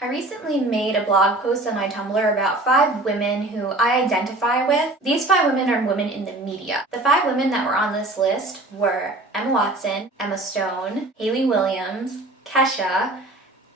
I recently made a blog post on my Tumblr about 5 women who I identify with. These 5 women are women in the media. The 5 women that were on this list were Emma Watson, Emma Stone, Hayley Williams, Kesha,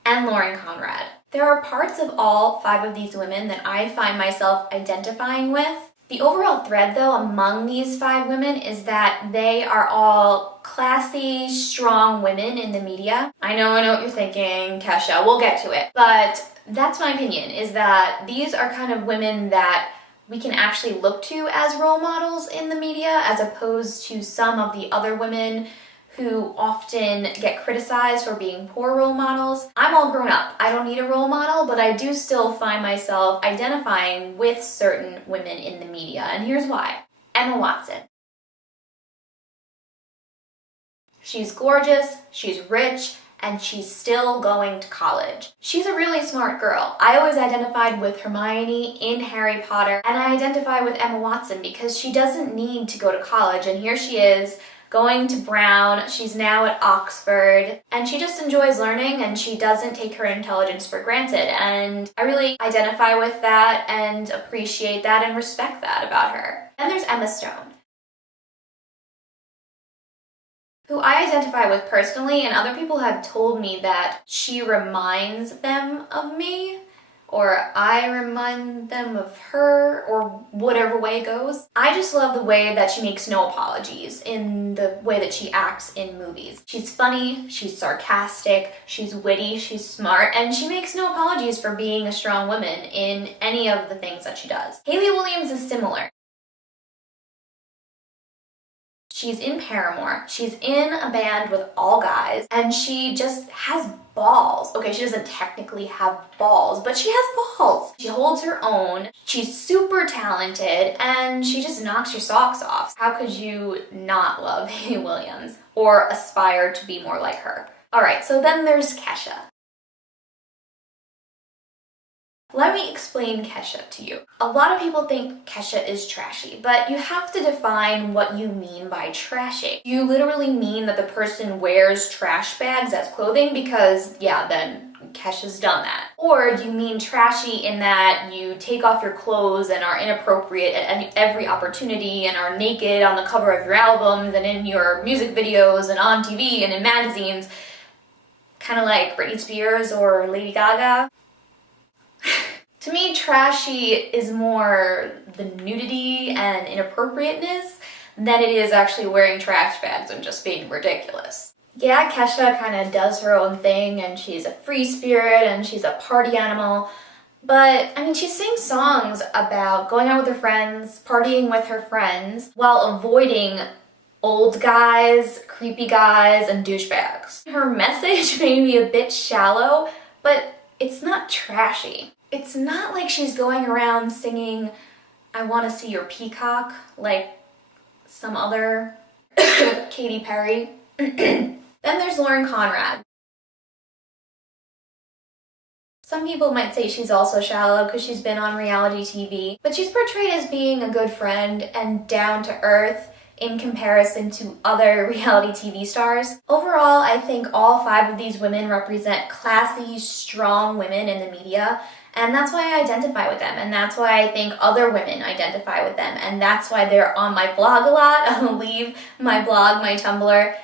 and Lauren Conrad. There are parts of all 5 of these women that I find myself identifying with. The overall thread, though, among these 5 women is that they are all classy, strong women in the media. I know what you're thinking, Kesha, we'll get to it. But that's my opinion, is that these are kind of women that we can actually look to as role models in the media, as opposed to some of the other women who often get criticized for being poor role models. I'm all grown up. I don't need a role model, but I do still find myself identifying with certain women in the media, and here's why. Emma Watson. She's gorgeous, she's rich, and she's still going to college. She's a really smart girl. I always identified with Hermione in Harry Potter, and I identify with Emma Watson because she doesn't need to go to college, and here she is, going to Brown. She's now at Oxford, and she just enjoys learning, and she doesn't take her intelligence for granted, and I really identify with that and appreciate that and respect that about her. Then there's Emma Stone, who I identify with personally, and other people have told me that she reminds them of me, or I remind them of her, or whatever way it goes. I just love the way that she makes no apologies in the way that she acts in movies. She's funny, she's sarcastic, she's witty, she's smart, and she makes no apologies for being a strong woman in any of the things that she does. Hayley Williams is similar. She's in Paramore, she's in a band with all guys, and she just has balls. Okay, she doesn't technically have balls, but she has balls. She holds her own, she's super talented, and she just knocks your socks off. How could you not love Hayley Williams or aspire to be more like her? Alright, so then there's Kesha. Let me explain Kesha to you. A lot of people think Kesha is trashy, but you have to define what you mean by trashy. You literally mean that the person wears trash bags as clothing because, yeah, then Kesha's done that. Or do you mean trashy in that you take off your clothes and are inappropriate at every opportunity and are naked on the cover of your albums and in your music videos and on TV and in magazines, kind of like Britney Spears or Lady Gaga? To me, trashy is more the nudity and inappropriateness than it is actually wearing trash bags and just being ridiculous. Yeah, Kesha kind of does her own thing, and she's a free spirit and she's a party animal, but I mean, she sings songs about going out with her friends, partying with her friends, while avoiding old guys, creepy guys, and douchebags. Her message may be a bit shallow, but it's not trashy. It's not like she's going around singing, "I want to see your peacock," like some other Katy Perry. Then there's Lauren Conrad. Some people might say she's also shallow because she's been on reality TV, but she's portrayed as being a good friend and down to earth in comparison to other reality TV stars. Overall, I think all 5 of these women represent classy, strong women in the media, and that's why I identify with them, and that's why I think other women identify with them, and that's why they're on my blog a lot. I'll leave my blog, my Tumblr,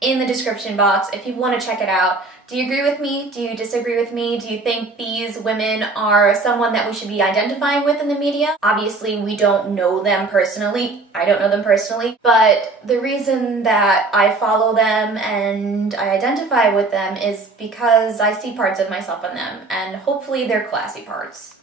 in the description box if people want to check it out. Do you agree with me? Do you disagree with me? Do you think these women are someone that we should be identifying with in the media? Obviously, we don't know them personally. I don't know them personally. But the reason that I follow them and I identify with them is because I see parts of myself in them, and hopefully they're classy parts.